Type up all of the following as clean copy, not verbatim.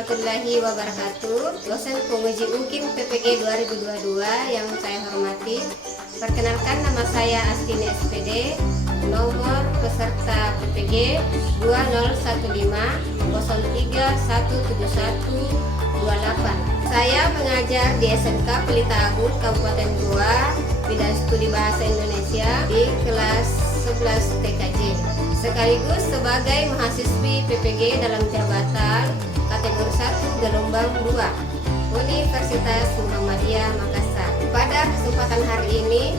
warahmatullahi wabarakatuh. Dosen penguji UKIM PPG 2022 yang saya hormati. Perkenalkan, nama saya Astini SPD, nomor peserta PPG 20150317128. Saya mengajar di SMK Pelita Agung Kabupaten Goa, bidang studi bahasa Indonesia di kelas 11 TKJ. Sekaligus sebagai mahasiswi PPG dalam jabatan kategori 1 gelombang 2 Universitas Muhammadiyah Makassar. Pada kesempatan hari ini,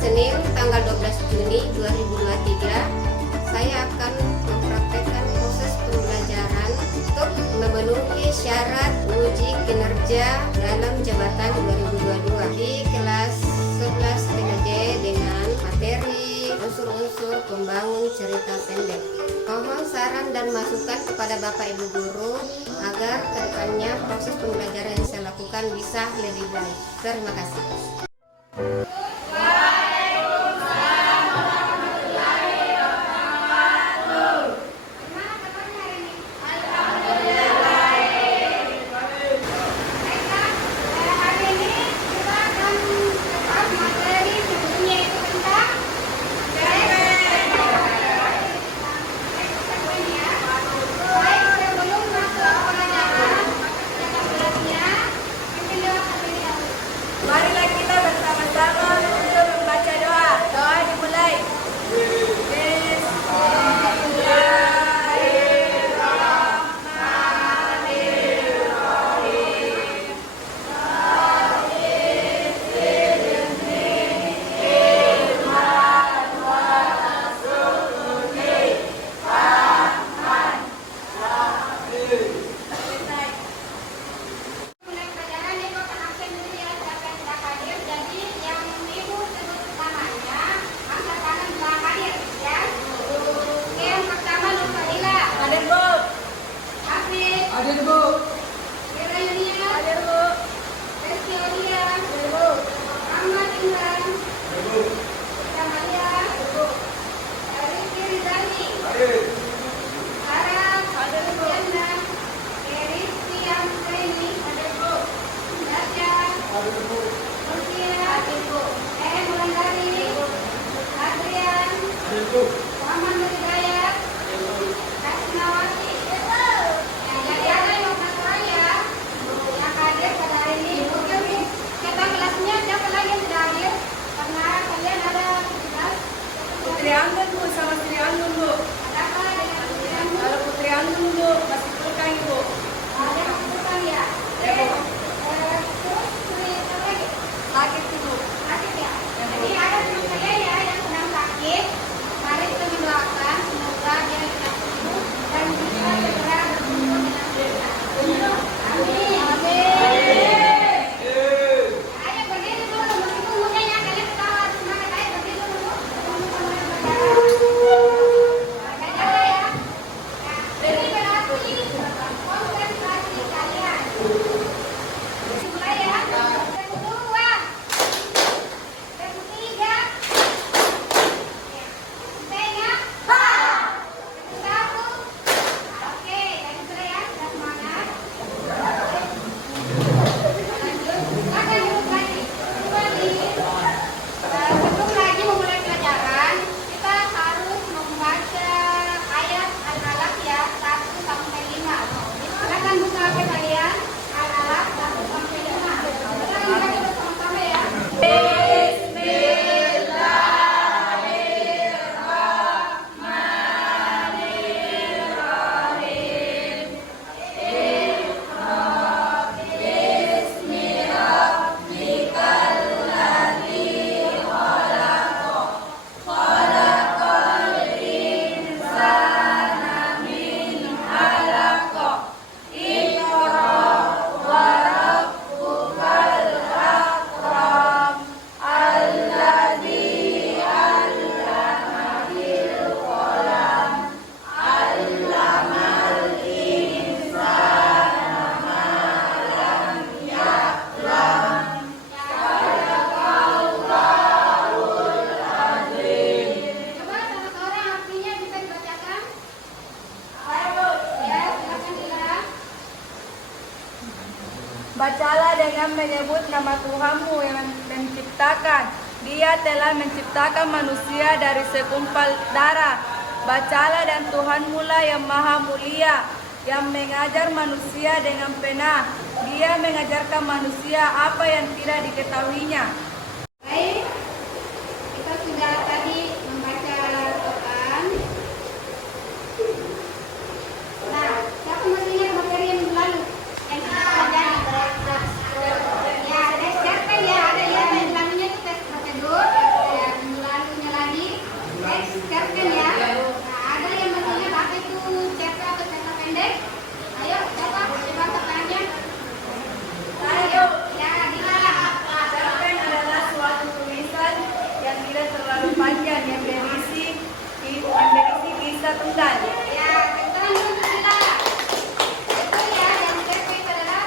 Senin tanggal 12 Juni 2023, saya akan mempraktekkan proses pembelajaran untuk memenuhi syarat uji kinerja dalam jabatan 2022 di kelas 11 TKJ dengan materi unsur-unsur pembangun cerita pendek. Mohon saran dan masukan kepada Bapak Ibu Guru agar kedepannya proses pembelajaran yang saya lakukan bisa lebih baik. Terima kasih. Marilah kita bersama-sama untuk membaca doa. Doa dimulai. Hadir Bu. Hadir Bu. Ahmad Imran, Hadir Bu. Cahaya, Arifin Rizali, Hadir. Arab, Hadir Bu. Jana, Eristi Amreni, Dasya, Hadir Bu. Mutia, Wulandari, Adrian, Hadir Bu. Muhammad Hidayat, Asnawati. Jadi ada yang masalah ya, yang hadir pada hari ini. Mungkin kata kelasnya siapa lagi yang sudah hadir? Karena kalian ada tugas. Putri Anggun Bu, sama Sri Anggun Bu. Ada apa dengan kalian? Kalau Putri Anggun Bu, masih pulkan Bu. Ada keputusan ya? Ya Bu. Terus Sri apa lagi? Jangan menyebut nama Tuhanmu yang menciptakan. Dia telah menciptakan manusia dari segumpal darah. Bacalah dan Tuhanmu lah yang maha mulia, yang mengajar manusia dengan pena. Dia mengajarkan manusia apa yang tidak diketahuinya. Baik, kita sudah tadi membaca Al-Quran. Nah, siapa masih ingat materi yang lalu yang kita pelajari? Ya, ada cerpen ya, ada ya, yang namanya itu tes prosedur. Dan lalunya lagi tes cerpen ya. Nah, ada yang masih ingat apa itu cerpen atau cerita pendek? Ayo, siapa? Coba tanya. Ayo, ya, Dila. Cerpen adalah suatu tulisan yang tidak terlalu panjang, yang berisi kisah tunggal. Ya, kita lanjut Dila. Betul ya, yang cerpen adalah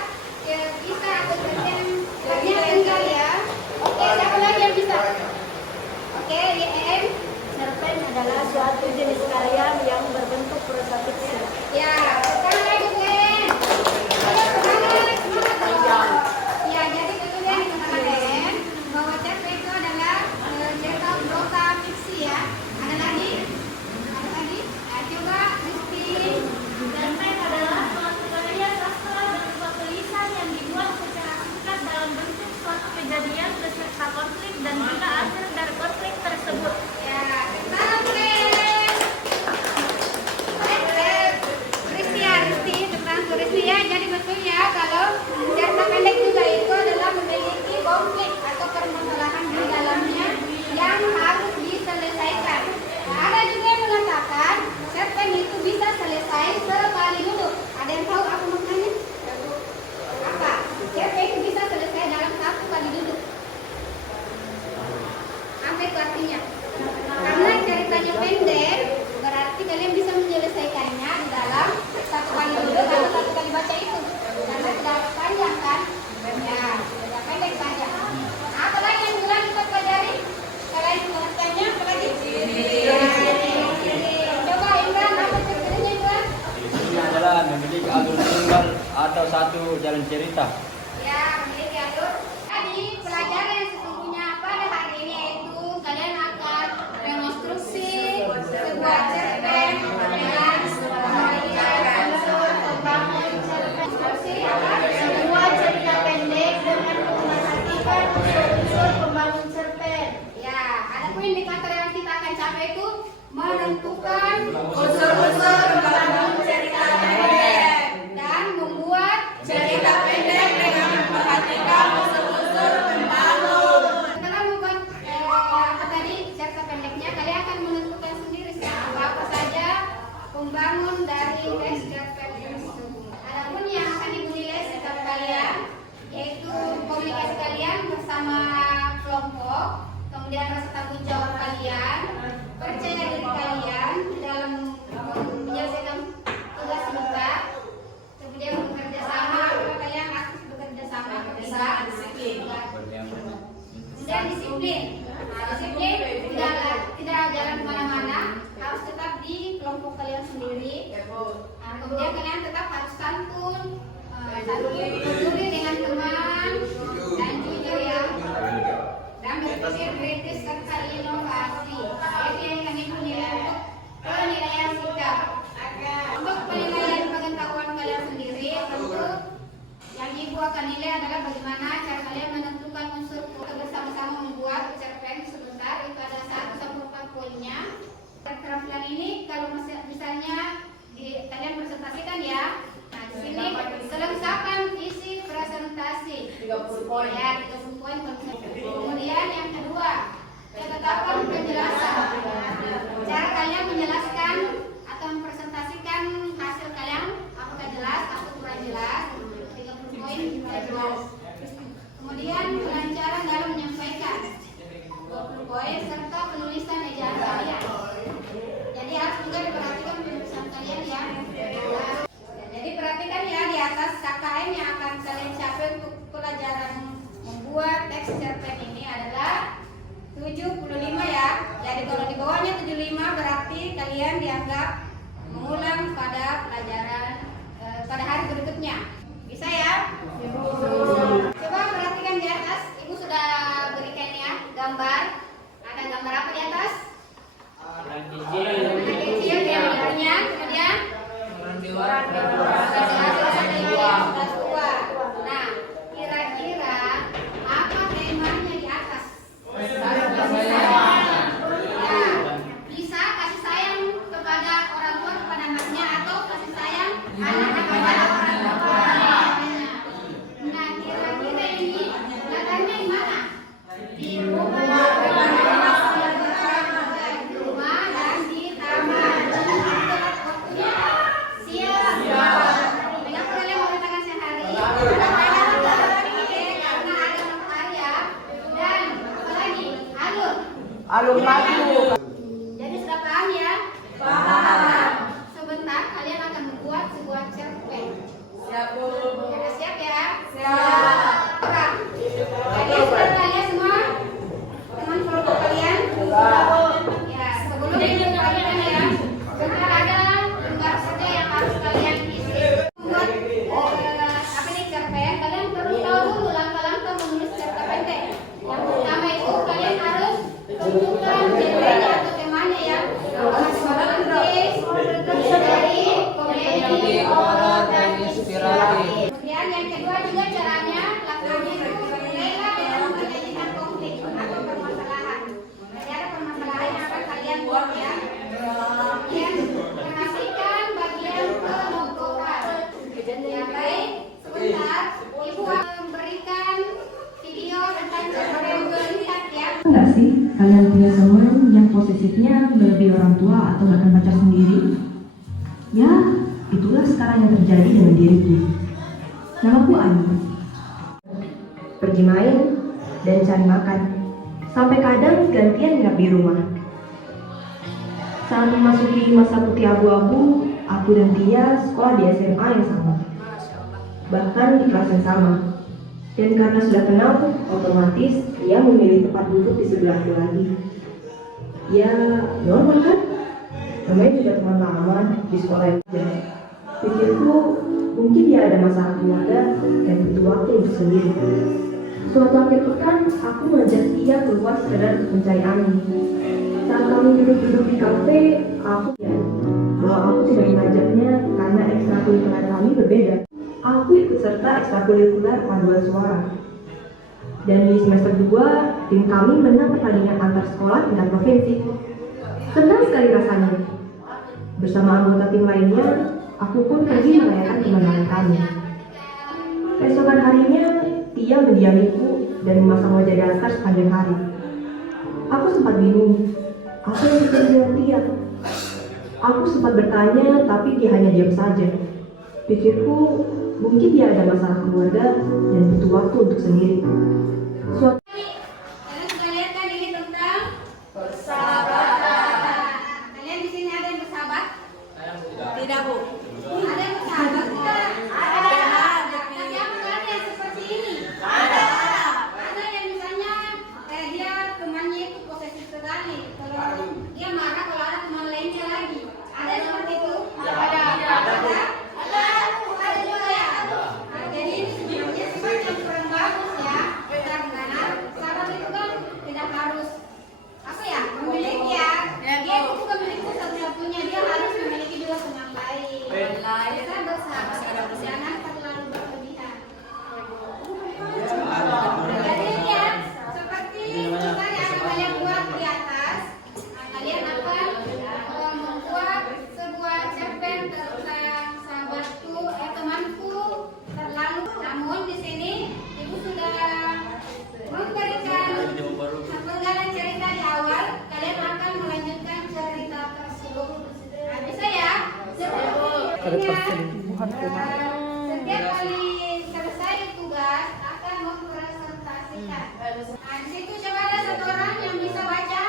bisa atau cerpen hanya tinggal ya. Oke, siapa lagi yang bisa? Oke, YM. Cerpen adalah suatu jenis karya yang berbentuk prosa fiksi. Ya, sekarang lagi Glenn. Ayo semangat, semangat. Ya, jadi tentunya dikatakan Glenn bahwa cerpen itu adalah cerita prosa fiksi ya. Ada lagi? Ada lagi? Ya, coba Christine. Cerpen adalah suatu karya sastra berupa tulisan yang dibuat secara singkat dalam bentuk suatu kejadian beserta konflik dan juga hasil dari konflik tersebut. Ya, sekarang Glenn. Risti tentang Risti ya. Jadi betul ya kalau cerita pendek juga itu adalah memiliki konflik atau permasalahan di dalamnya yang harus diselesaikan. Nah, ada juga yang mengatakan cerpen itu bisa selesai sekali duduk. Ada yang tahu apa maknanya? Apa? Cerpen itu bisa selesai dalam satu kali duduk. Apa itu artinya? Karena ceritanya pendek, berarti kalian bisa menyelesaikannya di dalam satu kali duduk atau satu kali baca itu. Karena tidak panjang kan? Ya, tidak pendek saja. Apa lagi yang bulan kita pelajari? Selain pengertiannya, apa lagi? Ya, coba Imran, apa ceritanya Imran? Ini adalah memiliki alur tunggal atau satu jalan cerita. Ya, memiliki alur. Tadi pelajaran yang sesungguhnya pada hari ini yaitu kalian akan rekonstruksi sebuah cerpen dengan pembagian unsur pembangun cerpen. Konstruksi apa? Sebuah cerita pendek dengan memerhatikan unsur-unsur pembangun cerpen. Ya, ada pun indikator yang kita akan capai itu menentukan Unsur-unsur pembangun cerita pendek dan membuat cerita pendek dengan memperhatikan unsur-unsur pembangun. Setelah membuat apa tadi cerita pendeknya, kalian akan menentukan sendiri apa saja pembangun dari tes cerpen tersebut. Adapun yang akan dinilai setiap kalian yaitu komunikasi kalian bersama kelompok, kemudian rasa tanggung jawab kalian, percaya diri kalian dalam menyelesaikan tugas muka, kemudian bekerja sama, apakah kalian aktif bekerja sama atau tidak? Kemudian disiplin. Nah, disiplin tidak jalan kemana-mana, harus tetap di kelompok kalian sendiri. Nah, kemudian kalian tetap harus santun, peduli dengan teman, dan jujur ya. Dan berpikir kritis serta inovasi. Itu yang kami menilai untuk penilaian sikap. Untuk penilaian pengetahuan kalian sendiri, tentu yang ibu akan nilai adalah bagaimana cara kalian menentukan unsur untuk bersama-sama membuat cerpen sebentar. Itu ada 1 sampai 4 poinnya. Keterampilan ini kalau misalnya kalian presentasikan ya. Nah, di sini kelengkapan isi presentasi. 30 poin. Ya, 30 poin. Kemudian yang kedua, ketetapan penjelasan. Cara kalian menjelaskan atau mempresentasikan hasil kalian, apakah jelas atau kurang jelas. 30 poin tidak jelas. Kemudian kelancaran dalam menyampaikan, 20 poin, serta penulisan ejaan kalian. Jadi harus juga diperhatikan penulisan kalian ya. Jadi perhatikan ya, di atas KKM yang akan kalian capai untuk pelajaran membuat teks cerpen ini adalah 75 ya. Jadi kalau di bawahnya 75 berarti kalian dianggap mengulang pada pelajaran pada hari berikutnya. Bisa ya? Coba alung madu. Jadi sudah paham ya? Paham. Sebentar kalian akan membuat sebuah cerpen. Siap, Bu. Ya, siap ya? Siap. Oke. Jadi sudah kalian semua teman kelompok kalian? Ya, sebelum dilanjutkan ya, sebentar ada lembar saja yang harus kalian isi. Buat apa nih cerpen? Kalian perlu tahu dulu langkah-langkah menulis cerpen pendek. Yang pertama itu kalian harus tentukan genrenya atau temanya ya. Romantis, misteri, komedi, horor, dan inspiratif. Kemudian yang kedua juga caranya lakukannya itu rela dalam menyajikan konflik atau permasalahan. Jadi ada permasalahan yang akan kalian buat ya. Kemudian perhatikan bagian penontonan. Ya baik, sebentar Ibu akan memberikan video tentang cerpen melihat ya. Enggak sih, kalian punya teman yang posesifnya melebihi orang tua atau bahkan pacar sendiri? Ya, itulah sekarang yang terjadi dengan diriku. Namaku Ani. Pergi main dan cari makan. Sampai kadang gantian nginap di rumah. Saat memasuki masa putih abu-abu, aku dan dia sekolah di SMA yang sama. Bahkan di kelas yang sama. Dan karena sudah kenal, otomatis dia memilih tempat duduk di sebelahku lagi. Ya, normal kan? Namanya juga teman lama di sekolah yang lain. Pikirku, mungkin dia ada masalah keluarga dan butuh waktu untuk sendiri. Suatu akhir pekan, aku mengajak dia keluar sekedar untuk mencari angin. Saat kami duduk-duduk di kafe, aku bahwa aku tidak mengajaknya karena ekstrakurikuler kami berbeda. Aku ikut serta ekstrakurikuler paduan suara. Dan di semester 2, tim kami menang pertandingan antar sekolah tingkat provinsi. Senang sekali rasanya. Bersama anggota tim lainnya, aku pun pergi merayakan kemenangan kami. Keesokan harinya, Tia mendiamiku dan memasang wajah datar sepanjang hari. Aku sempat bingung, apa yang terjadi dengan Tia? Aku sempat bertanya, tapi dia hanya diam saja. Pikirku, mungkin dia ada masalah keluarga dan butuh waktu untuk sendiri. Kalian sudah lihat kan ini tentang persahabatan. Kalian di sini ada yang bersahabat? Tidak, Bu. Ada yang bersahabat tidak? Ada. Tapi apa ada yang seperti ini? Ada. Ada yang misalnya dia temannya itu posesif sekali. Kalau dia marah kalau ada teman lainnya lagi. Ada yang seperti itu? Ada. Ada juga ya. Nah, jadi ini sebenarnya sifat yang kurang bagus ya. Karena sahabat itu kan tidak harus apa ya memiliki ya. Dia itu bukan milikku satu-satunya, dia harus memiliki juga teman lain. Kita bersahabat, jangan terlalu berlebihan. Jadi lihat seperti tulisan yang akan kalian buat di atas. Nah, kalian akan membuat sebuah cerpen tentang sahabatku, temanku terlalu. Namun di sini ibu sudah memberikan penggalan cerita di awal. Kalian akan melanjutkan cerita tersebut. Nah, bisa ya? Setiap kali selesai tugas akan mempresentasikan. Nah, di situ coba ada satu orang yang bisa baca.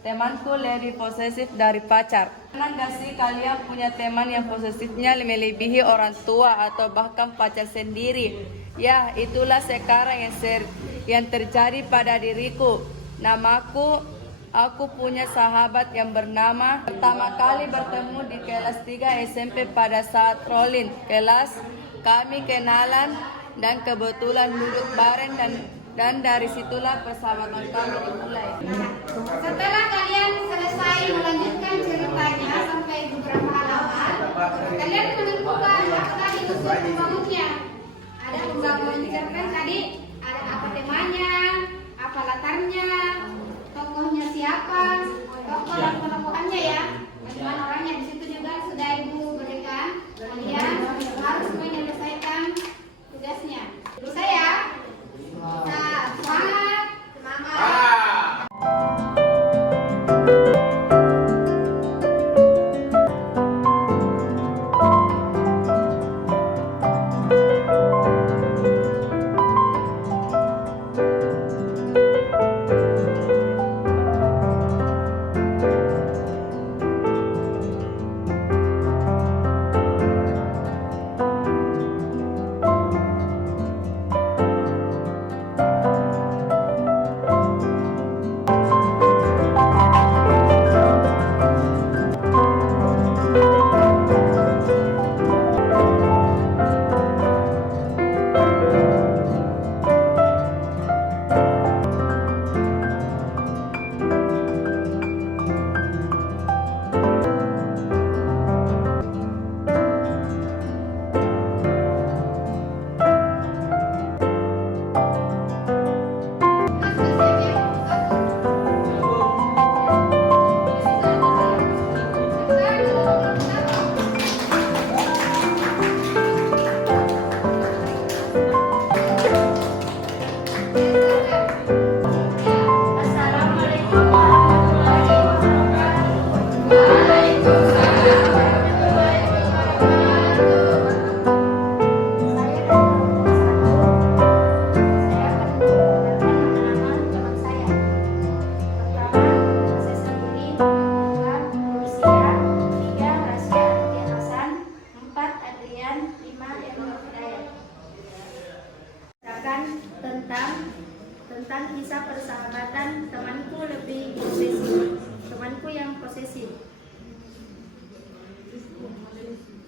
Temanku lebih posesif dari pacar. Pernah gak sih kalian punya teman yang posesifnya melebihi orang tua atau bahkan pacar sendiri? Ya, itulah sekarang yang terjadi pada diriku. Namaku, aku punya sahabat yang bernama. Pertama kali bertemu di kelas 3 SMP pada saat rolling kelas. Kami kenalan dan kebetulan duduk bareng dan dari situlah persahabatan kami dimulai. Setelah kalian selesai melanjutkan ceritanya sampai beberapa halaman, kalian menentukan apa tadi unsur pembangunnya. Ada pembangun cerpen tadi, ada apa temanya, apa latarnya, tokohnya siapa, tokoh dan pentokohannya ya, bagaimana orangnya. Di situ juga sudah ibu berikan. Kalian harus menyelesaikan tugasnya. Bisa ya? Nah, semangat. tentang kisah persahabatan temanku lebih posesif. Temanku yang posesif.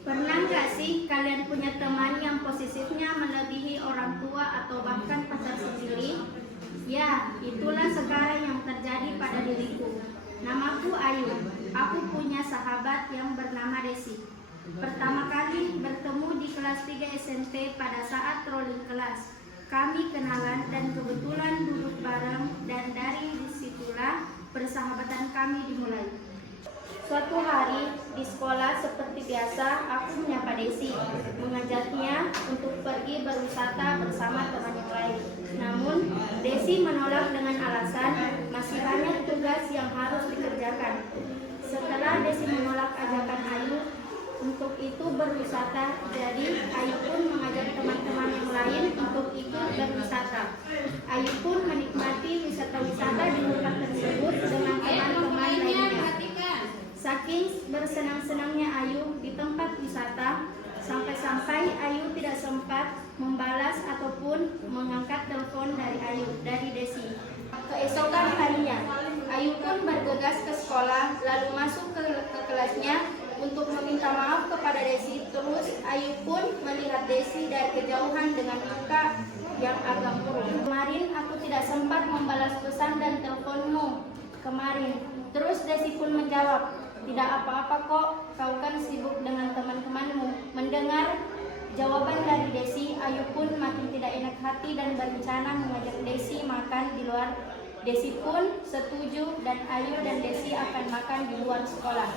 Pernah nggak sih kalian punya teman yang posesifnya melebihi orang tua atau bahkan pacar sendiri? Ya, itulah sekarang yang terjadi pada diriku. Namaku Ayu. Aku punya sahabat yang bernama Desi. Pertama kali bertemu di kelas 3 SMP pada saat rolling kelas. Kami kenalan dan kebetulan duduk bareng, dan dari disitulah persahabatan kami dimulai. Suatu hari di sekolah seperti biasa, aku menyapa Desi, mengajaknya untuk pergi berwisata bersama teman yang lain. Namun, Desi menolak dengan alasan masih banyak tugas yang harus dikerjakan. Setelah Desi menolak ajakan Ayu untuk itu berwisata, jadi Ayu pun mengajak teman-teman yang lain untuk ikut berwisata. Ayu pun menikmati wisata-wisata di tempat tersebut dengan teman-teman lainnya. Saking bersenang-senangnya Ayu di tempat wisata, sampai-sampai Ayu tidak sempat membalas ataupun mengangkat telepon dari Desi. Keesokan harinya, Ayu pun bergegas ke sekolah, lalu masuk ke kelasnya untuk meminta maaf kepada Desi. Terus Ayu pun melihat Desi dari kejauhan dengan muka yang agak murung. Kemarin aku tidak sempat membalas pesan dan teleponmu kemarin. Terus Desi pun menjawab, tidak apa-apa kok, kau kan sibuk dengan teman-temanmu. Mendengar jawaban dari Desi, Ayu pun makin tidak enak hati dan berencana mengajak Desi makan di luar. Desi pun setuju dan Ayu dan Desi akan makan di luar sekolah.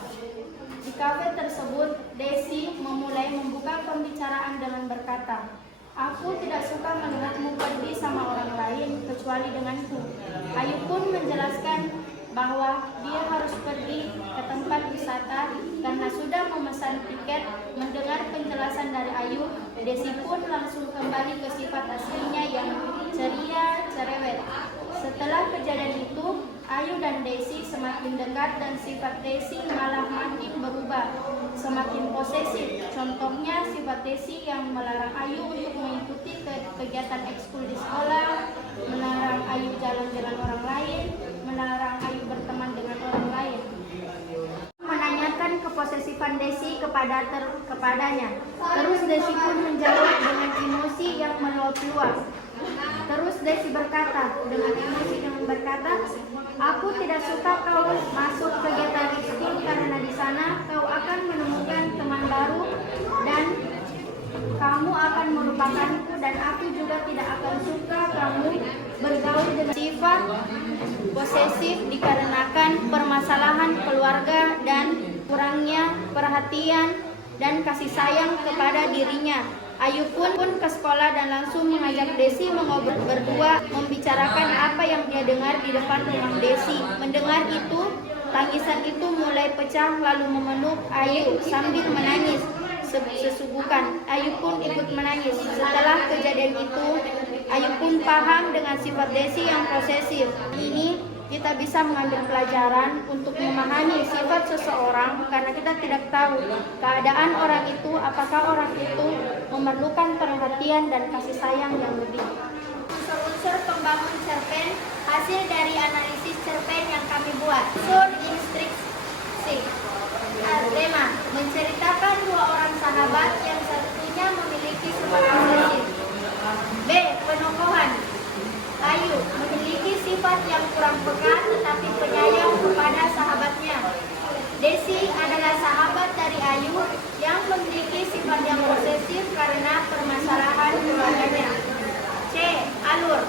Di kafe tersebut, Desi memulai membuka pembicaraan dengan berkata, aku tidak suka melihatmu pergi sama orang lain kecuali denganku. Ayu pun menjelaskan bahwa dia harus pergi ke tempat wisata karena sudah memesan tiket. Mendengar penjelasan dari Ayu, Desi pun langsung kembali ke sifat aslinya yang ceria, cerewet. Setelah kejadian itu, Ayu dan Desi semakin dekat dan sifat Desi malah makin berubah, semakin posesif. Contohnya sifat Desi yang melarang Ayu untuk mengikuti kegiatan ekskul di sekolah, melarang Ayu jalan-jalan orang lain, melarang Ayu berteman dengan orang lain. Menanyakan keposesifan Desi kepadanya. Terus Desi pun menjawab dengan emosi yang meluap-luap. Terus Desi berkata dengan emosi aku tidak suka kau masuk kegiatan ekskul karena di sana kau akan menemukan teman baru dan kamu akan melupakanku, dan aku juga tidak akan suka kamu bergaul dengan sifat posesif dikarenakan permasalahan keluarga dan kurangnya perhatian dan kasih sayang kepada dirinya. Ayu pun ke sekolah dan langsung mengajak Desi mengobrol berdua, membicarakan apa yang dia dengar di depan rumah Desi. Mendengar itu, tangisan itu mulai pecah lalu memeluk Ayu sambil menangis sesubukan. Ayu pun ikut menangis. Setelah kejadian itu, Ayu pun paham dengan sifat Desi yang posesif. Ini kita bisa mengambil pelajaran untuk memahami sifat seseorang karena kita tidak tahu keadaan orang itu, apakah orang itu memerlukan perhatian dan kasih sayang yang lebih. Unsur-unsur pembangun cerpen hasil dari analisis cerpen yang kami buat. Unsur instruksi. Tema menceritakan dua orang sahabat yang satunya memiliki sifat posesif. B. Penokohan. Ayu memiliki sifat yang kurang peka tetapi penyayang kepada sahabatnya. Desi adalah sahabat dari Ayu yang memiliki sifat yang posesif karena permasalahan keluarganya. C. Alur.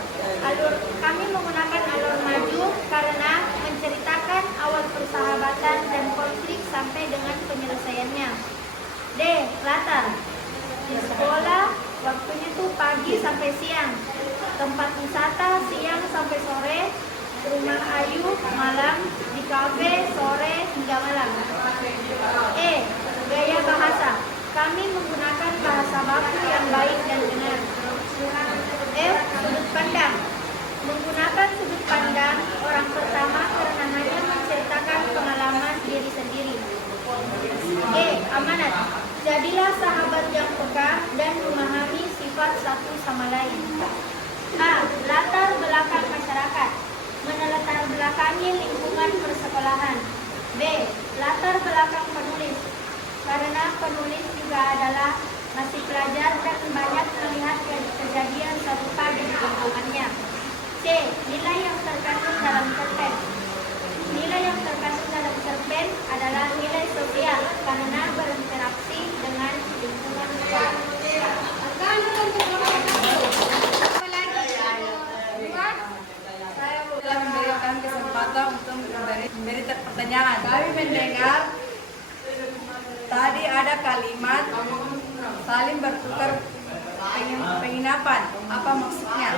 Kami menggunakan alur maju karena menceritakan awal persahabatan dan konflik sampai dengan penyelesaiannya. D. Latar. Di sekolah waktunya tuh pagi sampai siang. Tempat wisata siang sampai sore, rumah Ayu malam, di kafe sore hingga malam. E. Gaya bahasa. Kami menggunakan bahasa baku yang baik dan benar. F. Sudut pandang. Menggunakan sudut pandang orang pertama karena hanya menceritakan pengalaman diri sendiri. E. Amanat. Jadilah sahabat yang peka dan memahami sifat satu sama lain. A. Latar belakang masyarakat. B. Latar belakang penulis. Karena penulis juga adalah masih pelajar dan banyak melihat kejadian serupa di lingkungannya. C. Nilai yang terkandung dalam cerpen. Nilai yang terkandung dalam cerpen adalah nilai sosial karena berinteraksi dengan lingkungan sekolah. Saya telah memberikan kesempatan untuk memberi pertanyaan. Kami mendengar tadi ada kalimat saling bertukar penginapan. Apa maksudnya?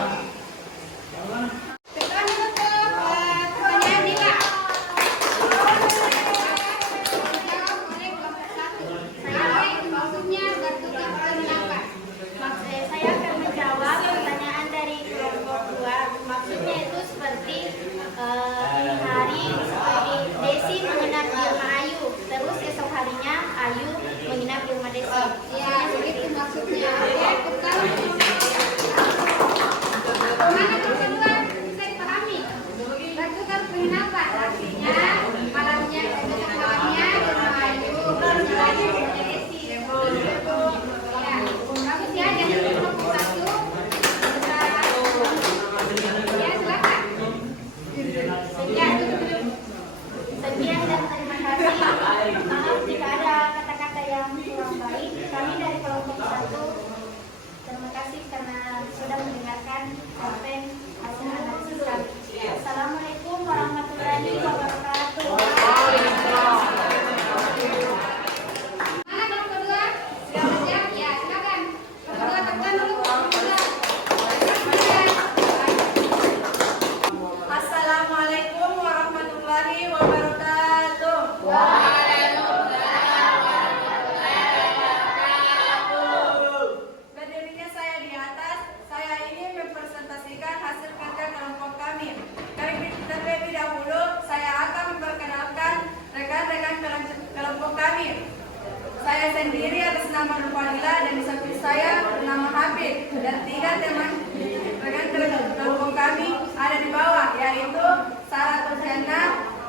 Saya akan menjawab pertanyaan dari kelompok 2. Maksudnya itu seperti hari seperti Desi menginap di rumah Ayu, terus esok harinya Ayu menginap di rumah Desi. Ya, begitu maksudnya. Mana kedua bisa dipahami? Bertukar penginapan artinya malamnya esok malamnya di rumah Ayu, besoknya di rumah Desi. Ya, bagus ya dari kelompok 1. Ya, silakan. Ya, sekian dan terima kasih. Maaf jika ada kata-kata yang kurang baik. Kami dari kelompok 1 terima kasih karena sudah mendengarkan cerpen hasil analisis kami. Assalamualaikum warahmatullahi wabarakatuh. Mana kelompok 2? Sudah siap? Ya, silakan. Kelompok 2 tekan dulu. Assalamualaikum warahmatullahi wabarakatuh. Berdirinya saya di atas, saya ingin mempresentasikan hasil kerja kelompok kami. Terlebih dahulu, saya akan memperkenalkan rekan-rekan kelompok kami. Saya sendiri atas nama Nurfadila dan di samping saya bernama Habib dan 3 teman rekan kelompok kami ada di bawah, yaitu Sarah Turjana,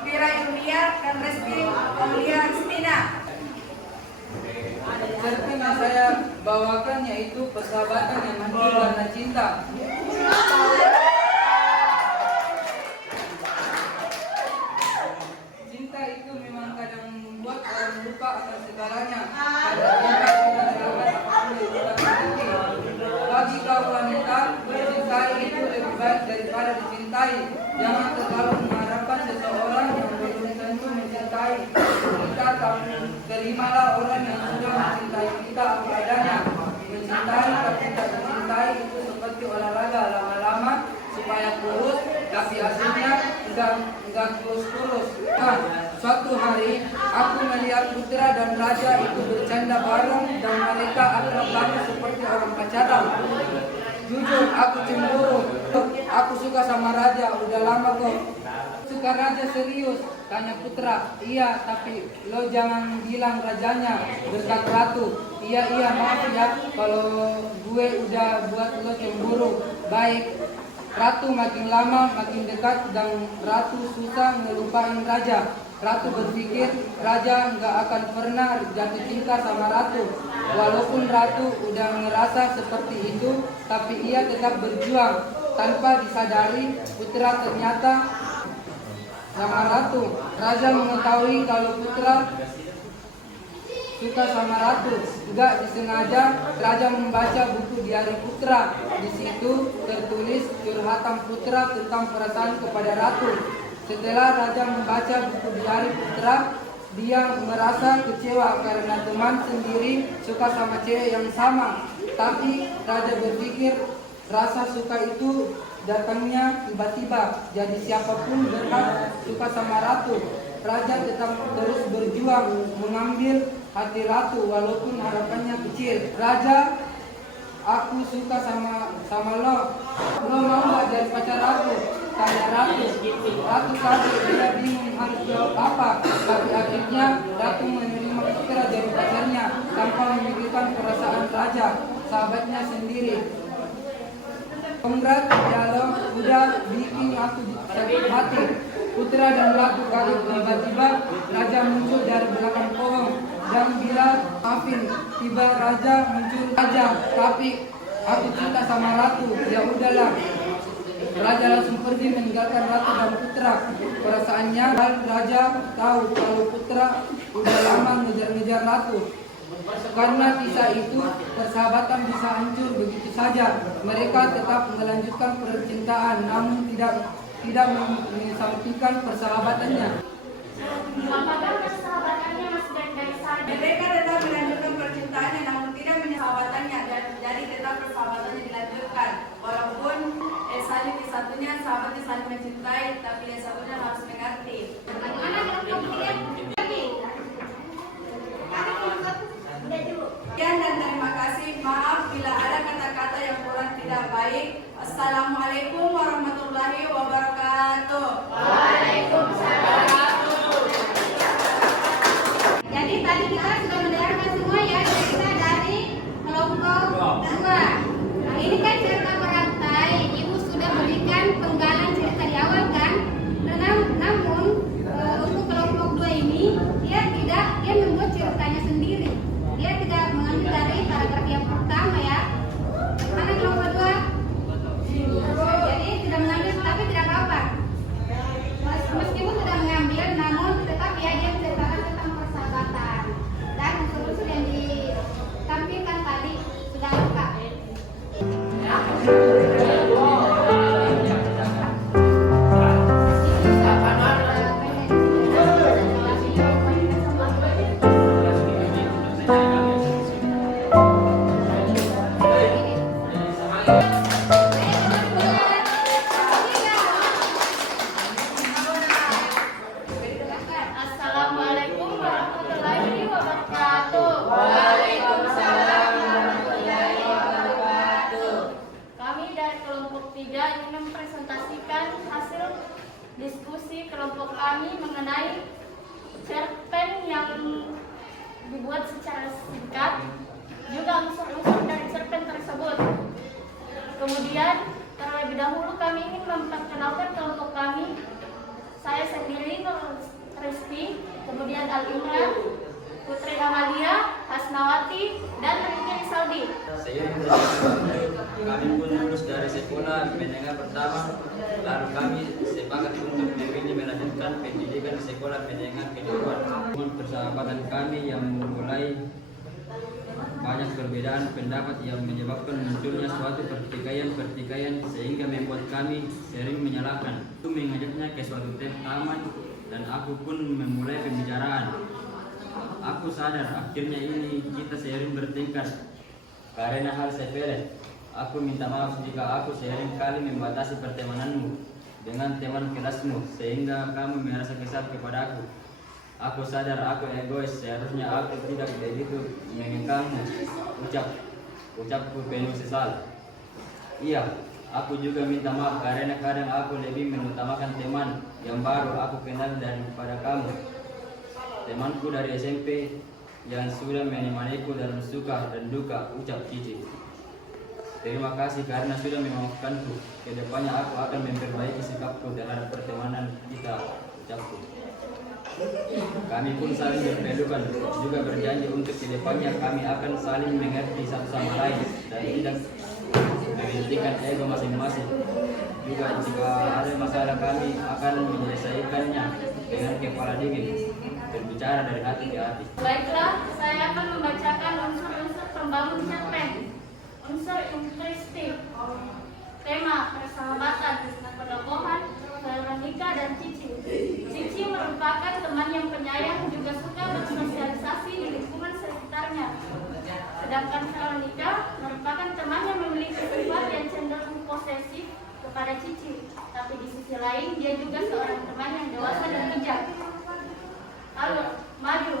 Fira Yulia, dan Resti Aulia Ristina. Cerpen yang saya bawakan yaitu persahabatan yang muncul karena cinta. Cinta itu memang kadang membuat orang lupa akan segalanya. Karena cinta tidak dapat apapun yang kita miliki. Bagi kaum wanita, mencintai itu lebih baik daripada dicintai. Jangan terlalu mengharapkan seseorang yang belum tentu mencintai kita, tapi terimalah orang yang sudah mencintai kita apa adanya. Mencintai tapi tidak dicintai itu seperti olahraga lama-lama supaya kurus, tapi hasilnya enggak kurus-kurus. Nah, suatu hari aku melihat Putra dan Raja itu bercanda bareng dan mereka akrab banget seperti orang pacaran. Jujur, aku cemburu. Aku suka sama Raja, udah lama kok. Suka Raja serius, tanya Putra. Iya, tapi lo jangan bilang rajanya, berkat Ratu. Iya, maaf ya kalau gue udah buat lo cemburu. Baik. Ratu makin lama makin dekat dan Ratu susah ngelupain Raja. Ratu berpikir Raja nggak akan pernah jatuh cinta sama Ratu. Walaupun Ratu udah ngerasa seperti itu, tapi ia tetap berjuang. Tanpa disadari, Putra ternyata sama Ratu. Raja mengetahui kalau Putra suka sama Ratu. Enggak disengaja, Raja membaca buku diari Putra. Di situ tertulis curhatan Putra tentang perasaan kepada Ratu. Setelah Raja membaca buku diari Putra, dia merasa kecewa karena teman sendiri suka sama cewek yang sama. Tapi Raja berpikir rasa suka itu datangnya tiba-tiba. Jadi siapapun berhak suka sama Ratu. Raja tetap terus berjuang mengambil hati Ratu walaupun harapannya kecil. Raja, aku suka sama lo. Lo mau gak jadi pacar aku? Tanya Ratu. Ratu kaget, dia bingung harus jawab apa. Tapi akhirnya Ratu menerima Putra jadi pacarnya tanpa memikirkan perasaan Raja, sahabatnya sendiri. Congrats, dialog, udah bikin aku sakit hati. Putra dan Ratu kaget tiba-tiba raja muncul dari belakang pohon dan bilang maafin. Tiba raja muncul raja, tapi aku cinta sama ratu. Ya udahlah. Raja langsung pergi meninggalkan ratu dan putra. Perasaannya raja tahu kalau putra udah lama ngejar-ngejar ratu. Karena kisah itu, persahabatan bisa hancur begitu saja. Mereka tetap melanjutkan percintaan, namun tidak mengesampingkan persahabatannya. Apakah persahabatannya masih baik-baik saja? Mereka tetap melanjutkan percintaannya namun tidak menyahabatannya dan jadi tetap persahabatannya dilanjutkan. Walaupun saling di satunya sahabatnya saling mencintai, tapi yang satunya harus mengerti. Bagaimana dengan kemudian? Sekian dan terima kasih. Maaf bila ada kata-kata yang kurang tidak baik. Assalamualaikum warahmatullahi wabarakatuh. Jadi tadi kita sudah mendengarkan semua ya cerita dari kelompok 2. Nah, ini kan cerita berantai. Ibu sudah berikan penggalan cerita di awal kan. Namun untuk kelompok 2 ini dia membuat ceritanya sendiri. Dia tidak mengambil dari paragraf yang pertama ya. Mana kelompok 2? Jadi tidak mengambil, tapi tidak apa-apa. Meskipun tidak mengambil, namun tetap ya dia menceritakan tentang persahabatan. Dan unsur-unsur yang ditampilkan tadi sudah lengkap. Assalamualaikum warahmatullahi wabarakatuh. Kami dari kelompok 3 ingin mempresentasikan hasil diskusi kelompok kami mengenai cerpen yang dibuat secara singkat, juga unsur-unsur dari cerpen tersebut. Kemudian terlebih dahulu kami ingin memperkenalkan kelompok kami. Saya sendiri Resti, kemudian Al-Imran, Putri Amalia, Hasnawati, dan Riki Rizaldi. Seiring berjalan, kami pun lulus dari sekolah menengah pertama, lalu kami sepakat untuk memilih melanjutkan pendidikan di sekolah menengah kejuruan. Namun persahabatan kami yang mulai banyak perbedaan pendapat yang menyebabkan munculnya suatu pertikaian sehingga membuat kami sering menyalahkan. Itu mengajaknya ke suatu taman dan aku pun memulai pembicaraan. Aku sadar akhirnya ini kita sering bertengkar karena hal sepele. Aku minta maaf jika aku sering kali membatasi pertemananmu dengan teman kelasmu sehingga kamu merasa kesal kepada aku. Aku sadar aku egois, seharusnya aku tidak begitu mengingkangmu. Ucapku penuh sesal. Iya, aku juga minta maaf karena kadang aku lebih mengutamakan teman yang baru aku kenal daripada kamu. Temanku dari SMP yang sudah menemaniku dalam suka dan duka, ucap Cici. Terima kasih karena sudah memaafkanku. Kedepannya aku akan memperbaiki sikapku terhadap pertemanan kita, ucapku. Kami pun saling berpelukan, juga berjanji untuk kedepannya kami akan saling mengerti satu sama lain dan tidak mementingkan ego masing-masing. Juga jika ada masalah kami akan menyelesaikannya dengan kepala dingin, berbicara dari hati ke hati. Baiklah, saya akan membacakan unsur-unsur pembangun cerpen. Unsur intrinsik, tema persahabatan, penokohan, Veronica dan Cici. Cici merupakan teman yang penyayang, juga suka bersosialisasi di lingkungan sekitarnya. Sedangkan Veronica merupakan teman yang memiliki sifat yang cenderung posesif kepada Cici. Tapi di sisi lain, dia juga seorang teman yang dewasa dan bijak. Lalu, maju.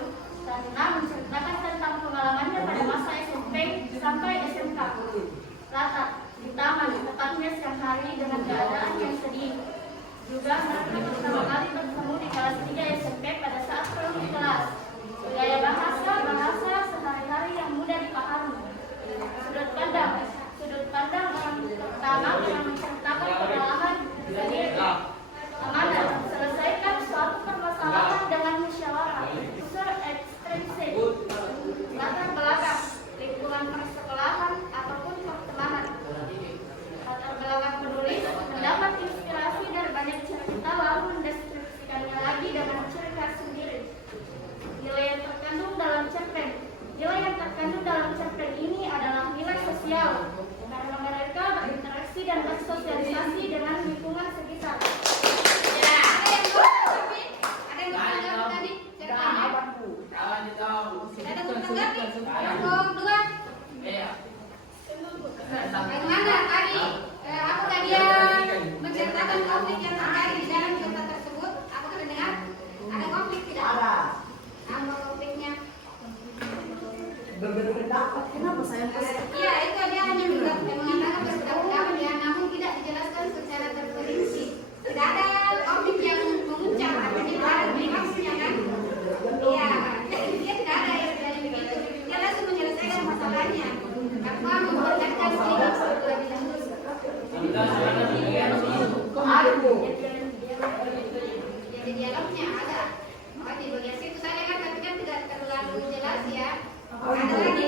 Karena menceritakan tentang pengalamannya pada masa SMP sampai SMK. Latar di taman, tepatnya siang hari dengan keadaan yang sedih. Juga mereka pertama kali bertemu di kelas 3 SMP pada saat pulang di kelas. Gaya bahasa sehari-hari yang mudah dipahami. Sudut pandang orang pertama yang tentang konflik yang terjadi di dalam cerita tersebut, aku sudah dengar ada konflik tidak? Ada. Apa konfliknya? Berbeda pendapat. Kenapa saya Iya, itu dia hanya mengatakan berbeda pendapat ya, namun tidak dijelaskan secara terperinci. Tidak ada konflik yang menguncang, artinya tidak ada maksudnya kan? Iya, dia tidak ada yang dari begitu. Dia langsung menyelesaikan masalahnya. Tanpa memperlihatkan sedikit terlebih dahulu. Jadi dialognya ada. Oh, di bagian situ saja kan, tapi kan tidak terlalu jelas ya. Ada lagi.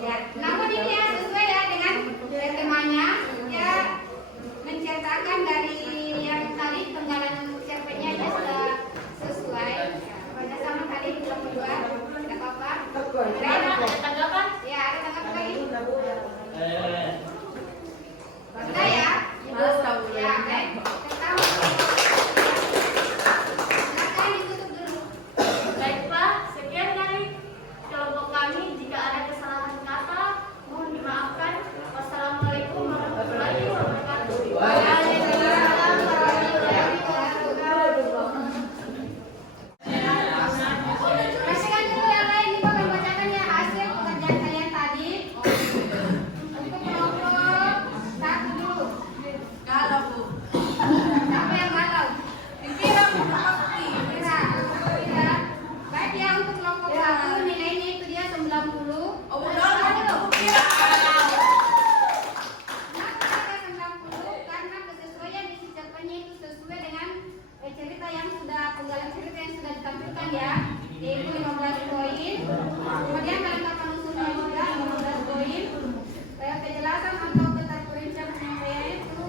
Ya, namun ini ya sesuai ya dengan temanya. Dia menceritakan dari yang tadi penggalan cerpennya dia sudah sesuai. Pada sama tadi belum kedua, tidak apa-apa. Ada tanggapan? Ya, ada tanggapan lagi. Sudah ya? Ya, baik. Pertama. Silakan ditutup dulu. Baik Pak, sekian dari kelompok kami. Jika ada kesalahan kata, mohon dimaafkan. Wassalamualaikum warahmatullahi wabarakatuh. Waalaikumsalam warahmatullahi wabarakatuh. Perhatikan dulu yang lain, Ibu akan bacakan ya hasil pekerjaan kalian tadi. Untuk kelompok satu dulu. Kalau Bu. Siapa yang galau? Dikira Bu Bakti. Kira. Baik ya, untuk kelompok satu nilainya itu dia 90. Oh, udah Bu. Kira. Kenapa ada 90? Karena kesesuaian isi cerpennya itu sesuai dengan cerita yang sudah, penggalan cerita yang sudah ditampilkan ya, yaitu 15 poin. Kemudian kelengkapan unsurnya juga 15 poin. Kejelasan atau keterperincian penyampaian itu